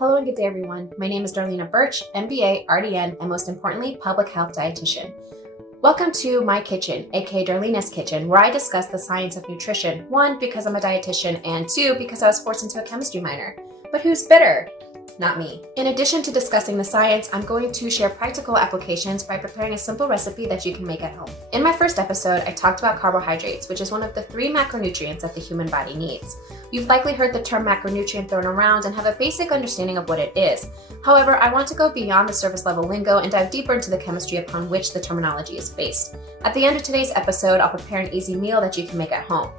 Hello and good day, everyone. My name is Darlena Birch, MBA, RDN, and most importantly, public health dietitian. Welcome to my kitchen, aka Darlena's kitchen, where I discuss the science of nutrition. One, because I'm a dietitian, and two, because I was forced into a chemistry minor. But who's bitter? Not me. In addition to discussing the science, I'm going to share practical applications by preparing a simple recipe that you can make at home. In my first episode, I talked about carbohydrates, which is one of the 3 macronutrients that the human body needs. You've likely heard the term macronutrient thrown around and have a basic understanding of what it is. However, I want to go beyond the surface level lingo and dive deeper into the chemistry upon which the terminology is based. At the end of today's episode, I'll prepare an easy meal that you can make at home.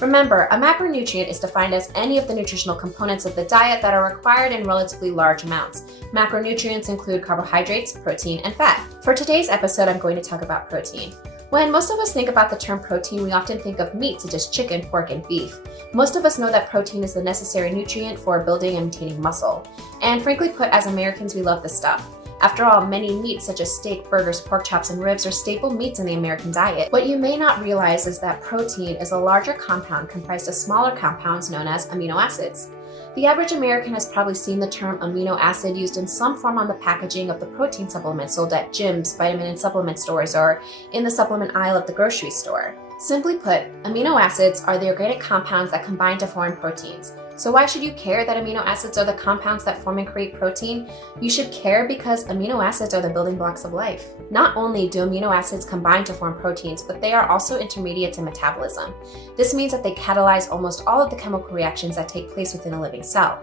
Remember, a macronutrient is defined as any of the nutritional components of the diet that are required in relatively large amounts. Macronutrients include carbohydrates, protein, and fat. For today's episode, I'm going to talk about protein. When most of us think about the term protein, we often think of meat such as chicken, pork, and beef. Most of us know that protein is the necessary nutrient for building and maintaining muscle. And frankly put, as Americans, we love this stuff. After all, many meats such as steak, burgers, pork chops, and ribs are staple meats in the American diet. What you may not realize is that protein is a larger compound comprised of smaller compounds known as amino acids. The average American has probably seen the term amino acid used in some form on the packaging of the protein supplements sold at gyms, vitamin and supplement stores, or in the supplement aisle of the grocery store. Simply put, amino acids are the organic compounds that combine to form proteins. So why should you care that amino acids are the compounds that form and create protein? You should care because amino acids are the building blocks of life. Not only do amino acids combine to form proteins, but they are also intermediate to metabolism. This means that they catalyze almost all of the chemical reactions that take place within a living cell.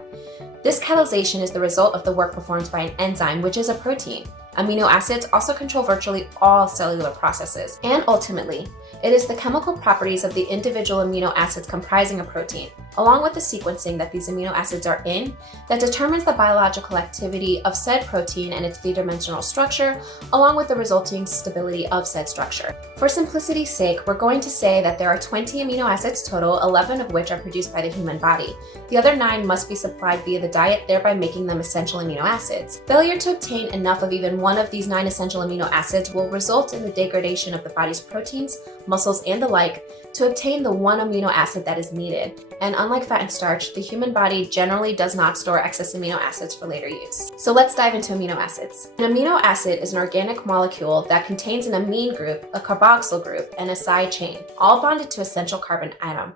This catalyzation is the result of the work performed by an enzyme, which is a protein. Amino acids also control virtually all cellular processes, and ultimately, it is the chemical properties of the individual amino acids comprising a protein, along with the sequencing that these amino acids are in, that determines the biological activity of said protein and its three-dimensional structure, along with the resulting stability of said structure. For simplicity's sake, we're going to say that there are 20 amino acids total, 11 of which are produced by the human body. The other 9 must be supplied via the diet, thereby making them essential amino acids. Failure to obtain enough of even one of these 9 essential amino acids will result in the degradation of the body's proteins, muscles, and the like to obtain the one amino acid that is needed. And unlike fat and starch, the human body generally does not store excess amino acids for later use. So let's dive into amino acids. An amino acid is an organic molecule that contains an amine group, a carboxyl group, and a side chain, all bonded to a central carbon atom.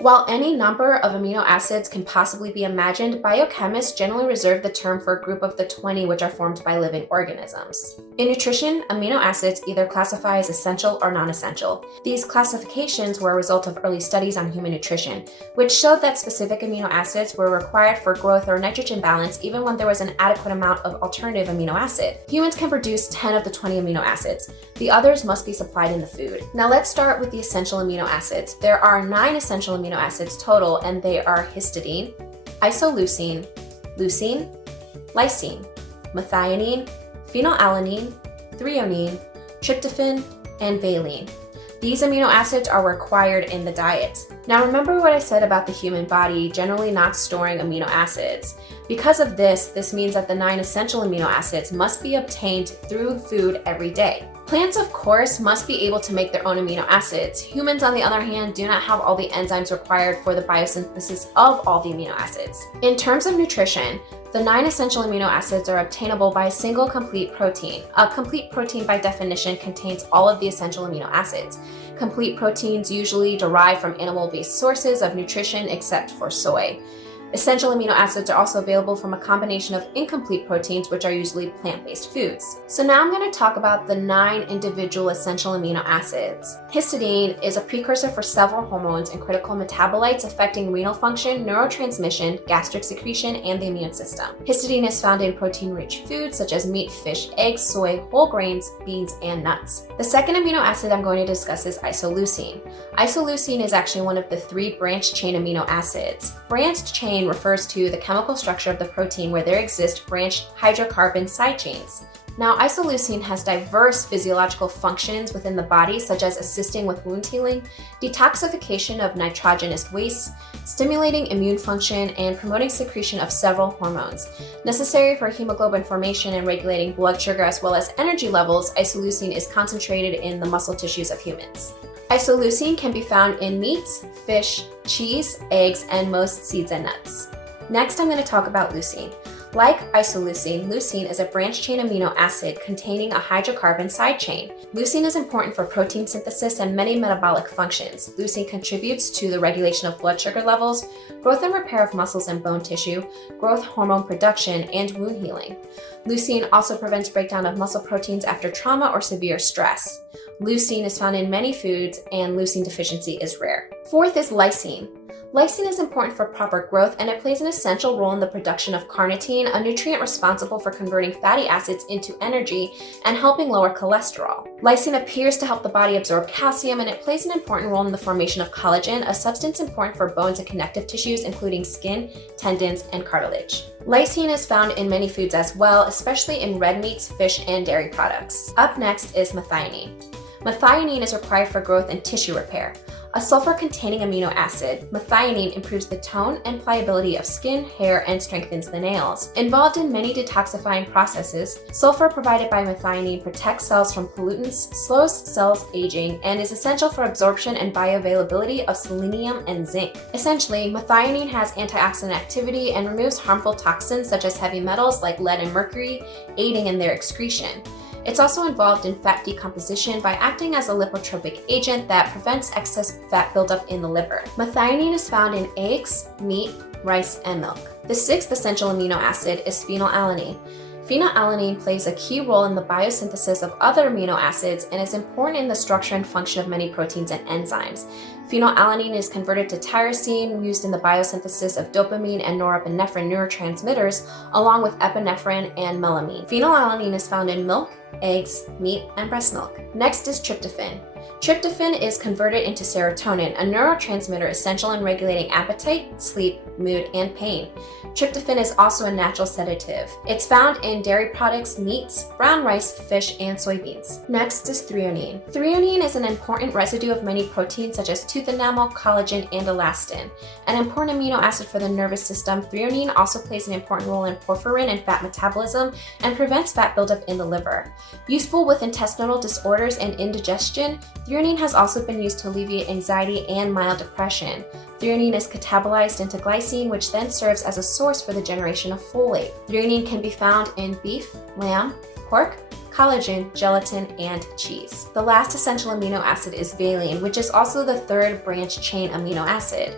While any number of amino acids can possibly be imagined, biochemists generally reserve the term for a group of the 20 which are formed by living organisms. In nutrition, amino acids either classify as essential or non-essential. These classifications were a result of early studies on human nutrition, which showed that specific amino acids were required for growth or nitrogen balance even when there was an adequate amount of alternative amino acid. Humans can produce 10 of the 20 amino acids. The others must be supplied in the food. Now let's start with the essential amino acids. There are 9 essential amino acids total, and they are histidine, isoleucine, leucine, lysine, methionine, phenylalanine, threonine, tryptophan, and valine. These amino acids are required in the diet. Now remember what I said about the human body generally not storing amino acids. Because of this means that the 9 essential amino acids must be obtained through food every day. Plants, of course, must be able to make their own amino acids. Humans, on the other hand, do not have all the enzymes required for the biosynthesis of all the amino acids. In terms of nutrition, the 9 essential amino acids are obtainable by a single complete protein. A complete protein, by definition, contains all of the essential amino acids. Complete proteins usually derive from animal-based sources of nutrition except for soy. Essential amino acids are also available from a combination of incomplete proteins, which are usually plant-based foods. So now I'm going to talk about the 9 individual essential amino acids. Histidine is a precursor for several hormones and critical metabolites affecting renal function, neurotransmission, gastric secretion, and the immune system. Histidine is found in protein-rich foods such as meat, fish, eggs, soy, whole grains, beans, and nuts. The second amino acid I'm going to discuss is isoleucine. Isoleucine is actually one of the 3 branched chain amino acids. Branched chain refers to the chemical structure of the protein where there exist branched hydrocarbon side chains. Now, isoleucine has diverse physiological functions within the body, such as assisting with wound healing, detoxification of nitrogenous wastes, stimulating immune function, and promoting secretion of several hormones. Necessary for hemoglobin formation and regulating blood sugar as well as energy levels, isoleucine is concentrated in the muscle tissues of humans. Isoleucine can be found in meats, fish, cheese, eggs, and most seeds and nuts. Next, I'm going to talk about leucine. Like isoleucine, leucine is a branched chain amino acid containing a hydrocarbon side chain. Leucine is important for protein synthesis and many metabolic functions. Leucine contributes to the regulation of blood sugar levels, growth and repair of muscles and bone tissue, growth hormone production, and wound healing. Leucine also prevents breakdown of muscle proteins after trauma or severe stress. Leucine is found in many foods, and leucine deficiency is rare. Fourth is lysine. Lysine is important for proper growth, and it plays an essential role in the production of carnitine, a nutrient responsible for converting fatty acids into energy and helping lower cholesterol. Lysine appears to help the body absorb calcium, and it plays an important role in the formation of collagen, a substance important for bones and connective tissues, including skin, tendons, and cartilage. Lysine is found in many foods as well, especially in red meats, fish, and dairy products. Up next is methionine. Methionine is required for growth and tissue repair. A sulfur-containing amino acid, methionine improves the tone and pliability of skin, hair, and strengthens the nails. Involved in many detoxifying processes, sulfur provided by methionine protects cells from pollutants, slows cells aging, and is essential for absorption and bioavailability of selenium and zinc. Essentially, methionine has antioxidant activity and removes harmful toxins such as heavy metals like lead and mercury, aiding in their excretion. It's also involved in fat decomposition by acting as a lipotropic agent that prevents excess fat buildup in the liver. Methionine is found in eggs, meat, rice, and milk. The sixth essential amino acid is phenylalanine. Phenylalanine plays a key role in the biosynthesis of other amino acids and is important in the structure and function of many proteins and enzymes. Phenylalanine is converted to tyrosine, used in the biosynthesis of dopamine and norepinephrine neurotransmitters, along with epinephrine and melamine. Phenylalanine is found in milk, eggs, meat, and breast milk. Next is tryptophan. Tryptophan is converted into serotonin, a neurotransmitter essential in regulating appetite, sleep, mood, and pain. Tryptophan is also a natural sedative. It's found in dairy products, meats, brown rice, fish, and soybeans. Next is threonine. Threonine is an important residue of many proteins such as tooth enamel, collagen, and elastin. An important amino acid for the nervous system, threonine also plays an important role in porphyrin and fat metabolism and prevents fat buildup in the liver. Useful with intestinal disorders and indigestion, threonine has also been used to alleviate anxiety and mild depression. Threonine is catabolized into glycine, which then serves as a source for the generation of folate. Threonine can be found in beef, lamb, pork, collagen, gelatin, and cheese. The last essential amino acid is valine, which is also the third branched chain amino acid.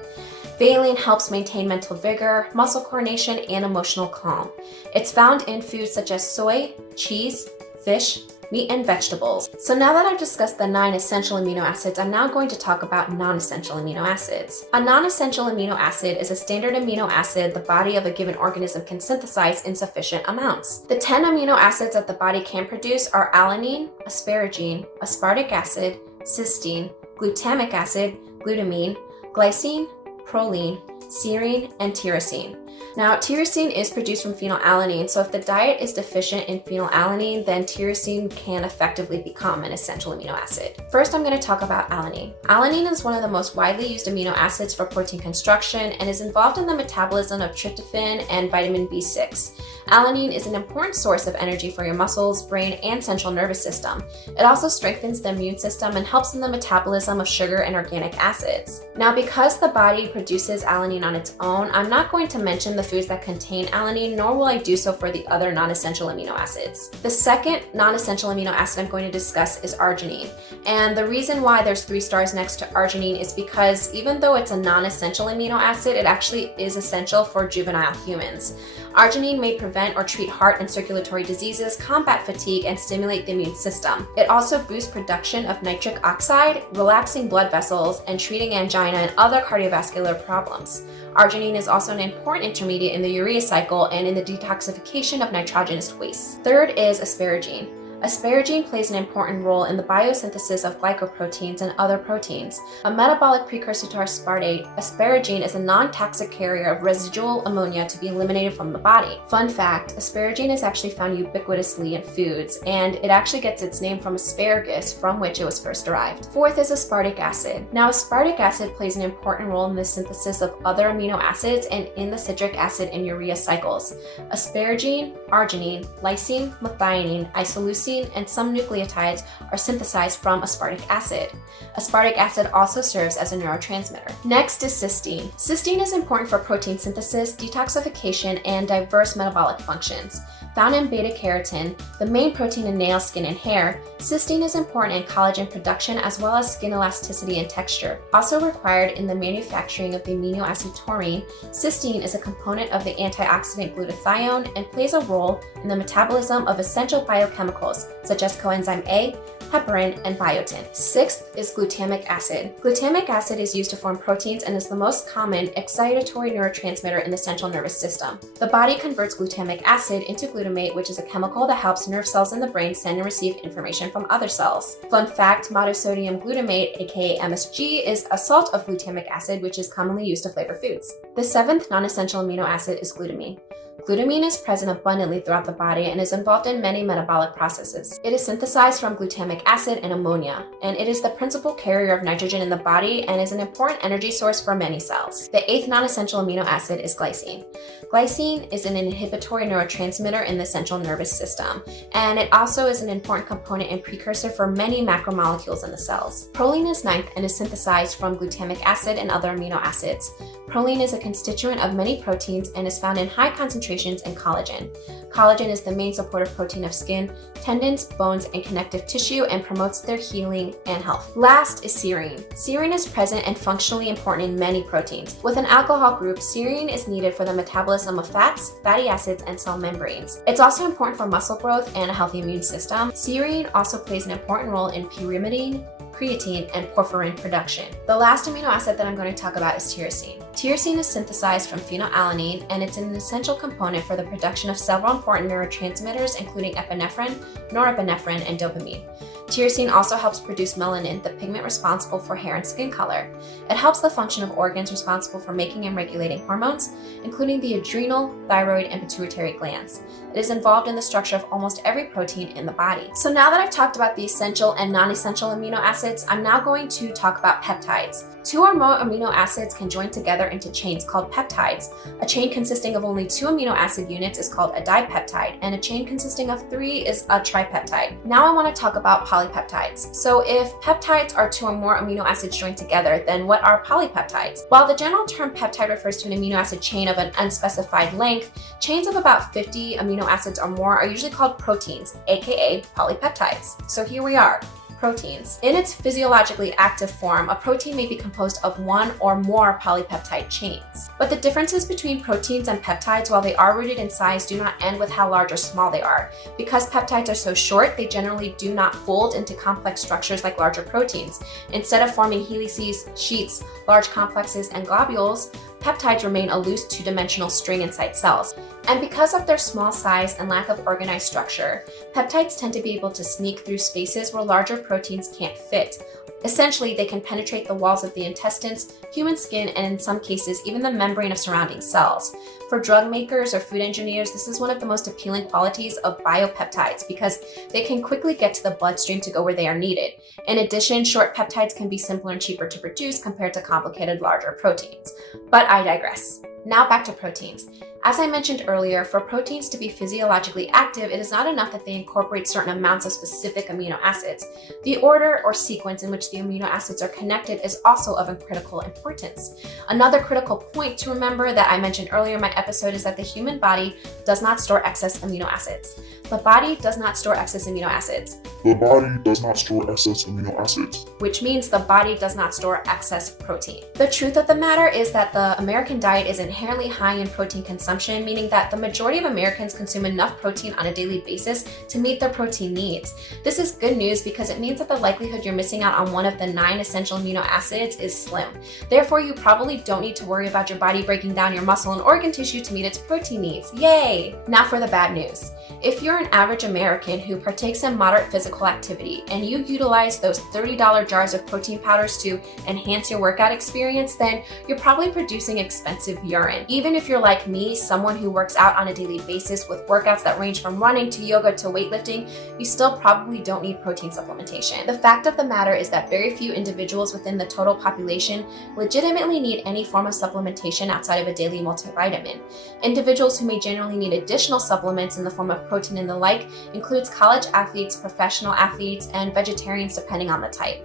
Valine helps maintain mental vigor, muscle coordination, and emotional calm. It's found in foods such as soy, cheese, fish, meat, and vegetables. So now that I've discussed the 9 essential amino acids, I'm now going to talk about non-essential amino acids. A non-essential amino acid is a standard amino acid the body of a given organism can synthesize in sufficient amounts. The 10 amino acids that the body can produce are alanine, asparagine, aspartic acid, cysteine, glutamic acid, glutamine, glycine, proline, serine, and tyrosine. Now, tyrosine is produced from phenylalanine, so if the diet is deficient in phenylalanine, then tyrosine can effectively become an essential amino acid. First, I'm going to talk about alanine. Alanine is one of the most widely used amino acids for protein construction and is involved in the metabolism of tryptophan and vitamin B6. Alanine is an important source of energy for your muscles, brain, and central nervous system. It also strengthens the immune system and helps in the metabolism of sugar and organic acids. Now, because the body produces alanine on its own, I'm not going to mention the foods that contain alanine, nor will I do so for the other non-essential amino acids. The second non-essential amino acid I'm going to discuss is arginine. And the reason why there's 3 stars next to arginine is because even though it's a non-essential amino acid, it actually is essential for juvenile humans. Arginine may prevent or treat heart and circulatory diseases, combat fatigue, and stimulate the immune system. It also boosts production of nitric oxide, relaxing blood vessels, and treating angina and other cardiovascular problems. Arginine is also an important intermediate in the urea cycle and in the detoxification of nitrogenous wastes. Third is asparagine. Asparagine plays an important role in the biosynthesis of glycoproteins and other proteins. A metabolic precursor to aspartate, asparagine is a non-toxic carrier of residual ammonia to be eliminated from the body. Fun fact, asparagine is actually found ubiquitously in foods, and it actually gets its name from asparagus, from which it was first derived. Fourth is aspartic acid. Now, aspartic acid plays an important role in the synthesis of other amino acids and in the citric acid and urea cycles. Asparagine, arginine, lysine, methionine, isoleucine, leucine, and some nucleotides are synthesized from aspartic acid. Aspartic acid also serves as a neurotransmitter. Next is cysteine. Cysteine is important for protein synthesis, detoxification, and diverse metabolic functions. Found in beta-carotene, the main protein in nail, skin, and hair, cysteine is important in collagen production as well as skin elasticity and texture. Also required in the manufacturing of the amino acid taurine, cysteine is a component of the antioxidant glutathione and plays a role in the metabolism of essential biochemicals such as coenzyme A, heparin, and biotin. Sixth is glutamic acid. Glutamic acid is used to form proteins and is the most common excitatory neurotransmitter in the central nervous system. The body converts glutamic acid into glutamate, which is a chemical that helps nerve cells in the brain send and receive information from other cells. Fun fact, monosodium glutamate, aka MSG, is a salt of glutamic acid, which is commonly used to flavor foods. The seventh non-essential amino acid is glutamine. Glutamine is present abundantly throughout the body and is involved in many metabolic processes. It is synthesized from glutamic acid and ammonia, and it is the principal carrier of nitrogen in the body and is an important energy source for many cells. The eighth non-essential amino acid is glycine. Glycine is an inhibitory neurotransmitter in the central nervous system, and it also is an important component and precursor for many macromolecules in the cells. Proline is ninth and is synthesized from glutamic acid and other amino acids. Proline is a constituent of many proteins and is found in high concentrations in collagen. Collagen is the main supportive protein of skin, tendons, bones, and connective tissue and promotes their healing and health. Last is serine. Serine is present and functionally important in many proteins. With an alcohol group, serine is needed for the metabolism of fats, fatty acids, and cell membranes. It's also important for muscle growth and a healthy immune system. Serine also plays an important role in pyrimidine, creatine, and porphyrin production. The last amino acid that I'm going to talk about is tyrosine. Tyrosine is synthesized from phenylalanine, and it's an essential component for the production of several important neurotransmitters, including epinephrine, norepinephrine, and dopamine. Tyrosine also helps produce melanin, the pigment responsible for hair and skin color. It helps the function of organs responsible for making and regulating hormones, including the adrenal, thyroid, and pituitary glands. It is involved in the structure of almost every protein in the body. So now that I've talked about the essential and non-essential amino acids, I'm now going to talk about peptides. Two or more amino acids can join together into chains called peptides. A chain consisting of only 2 amino acid units is called a dipeptide, and a chain consisting of 3 is a tripeptide. Now I want to talk about polypeptides. So if peptides are 2 or more amino acids joined together, then what are polypeptides? While the general term peptide refers to an amino acid chain of an unspecified length, chains of about 50 amino acids or more are usually called proteins, aka polypeptides. So here we are. Proteins. In its physiologically active form, a protein may be composed of 1 or more polypeptide chains. But the differences between proteins and peptides, while they are rooted in size, do not end with how large or small they are. Because peptides are so short, they generally do not fold into complex structures like larger proteins. Instead of forming helices, sheets, large complexes, and globules, peptides remain a loose two-dimensional string inside cells. And because of their small size and lack of organized structure, peptides tend to be able to sneak through spaces where larger proteins can't fit. Essentially, they can penetrate the walls of the intestines, human skin, and in some cases, even the membrane of surrounding cells. For drug makers or food engineers, this is one of the most appealing qualities of biopeptides because they can quickly get to the bloodstream to go where they are needed. In addition, short peptides can be simpler and cheaper to produce compared to complicated larger proteins. But I digress. Now back to proteins. As I mentioned earlier, for proteins to be physiologically active, it is not enough that they incorporate certain amounts of specific amino acids. The order or sequence in which the amino acids are connected is also of critical importance. Another critical point to remember that I mentioned earlier in my episode is that the human body does not store excess amino acids. The body does not store excess amino acids. The body does not store excess amino acids. Which means the body does not store excess protein. The truth of the matter is that the American diet is inherently high in protein consumption, meaning that the majority of Americans consume enough protein on a daily basis to meet their protein needs. This is good news because it means that the likelihood you're missing out on one of the 9 essential amino acids is slim. Therefore, you probably don't need to worry about your body breaking down your muscle and organ tissue to meet its protein needs. Yay! Now for the bad news. If you're an average American who partakes in moderate physical activity and you utilize those $30 jars of protein powders to enhance your workout experience, then you're probably producing expensive urine. Even if you're like me, someone who works out on a daily basis with workouts that range from running to yoga to weightlifting, you still probably don't need protein supplementation. The fact of the matter is that very few individuals within the total population legitimately need any form of supplementation outside of a daily multivitamin. Individuals who may generally need additional supplements in the form of protein and the like includes college athletes, professional athletes, and vegetarians depending on the type.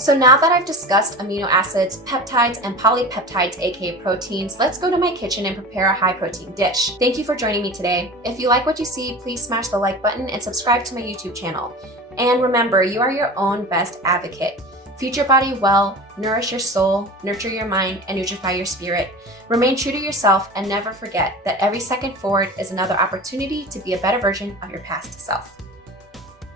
So now that I've discussed amino acids, peptides, and polypeptides, aka proteins, let's go to my kitchen and prepare a high protein dish. Thank you for joining me today. If you like what you see, please smash the like button and subscribe to my YouTube channel. And remember, you are your own best advocate. Feed your body well, nourish your soul, nurture your mind, and nutrify your spirit. Remain true to yourself and never forget that every second forward is another opportunity to be a better version of your past self.